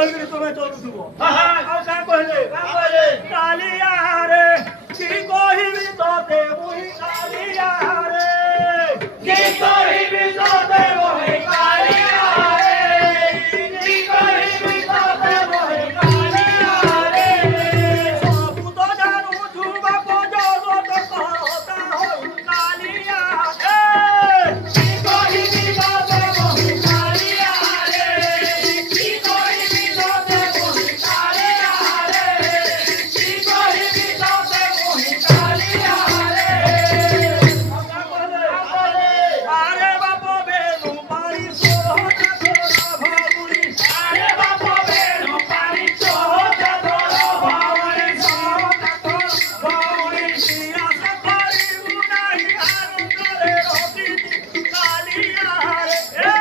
କହିକିରି ତୁମେ ଚଳୁଥିବ। ଆଉ କାଁ କହିଲେ କାଳିଆ ରେ କି କହିବି ତତେ ମୁଇଁ କାଳିଆ ରେ କି କହିବି ତତେ ମୁଇଁ କାଳିଆ ରେ କି କହିବି ତତେ ମୁଇଁ କାଳିଆ ରେ ସବୁ ତ ଜାଣୁଛୁ ବାପ ଜଗତ କଥା ହଉ କାଳିଆ ରେ କି କହିବି ତତେ ମୁଇଁ କାଳିଆ ରେ କି କହିବି ତତେ ମୁଇଁ କାଳିଆ ରେ କି କହିବି ତତେ ମୁଇଁ କାଳିଆ ରେ ଆରେ ବାପ ବେନୁ ପାଣି ସୋହତ ଧର ଭାଉଳି ଆରେ ବାପ ବେନୁ ପାଣି ସୋହତ ଧର ଭାଉଳି ସୋହତ ଧର ଭାଉଳି ସିଆସ କରିବୁ ନାହିଁ ଆନନ୍ଦରେ ରଖିଛି କାଳିଆ ରେ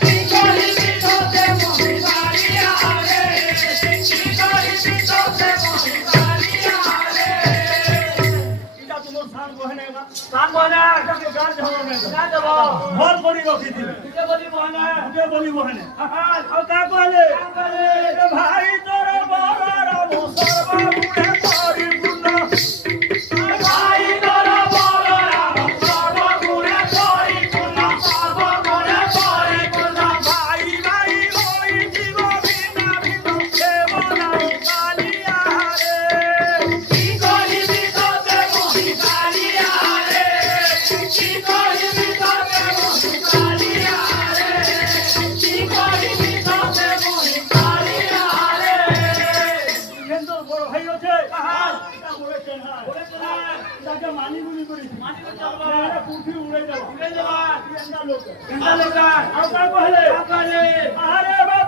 କି କହିବି ତତେ ମୁଇଁ କାଳିଆ ରେ କି କହିବି ତତେ ମୁଇଁ କାଳିଆ ରେ ইটা তোমার সান বহনে না সান বহনে এটাকে গান ঝরনে গান দেব ভর করি রখিছিবে উঠে বলি বহনে আর কা কইলে এ ভাই তোর বড়র সর্বগুণে পরিপূর্ণ ভাই তোর বড়র সর্বগুণে পরিপূর্ণ সর্বগুণে পরিপূর্ণ ভাই ভাই হই জীব বিনা বিনা দেব নাই কালিয়া রে কি করিবি ততে মুই কালিয়া রে কি করিবি ততে মুই কালিয়া রে কি করিবি ততে মুই কালিয়া রে ইহেন্দর বড় ভাই আছে এটা বলেছে না তাকে মানি গুলি করি মানি করে চলবা আরে কুঠি উড়ে যাবা ইহেন্দা লোক আর কা কইলে আরে বাবা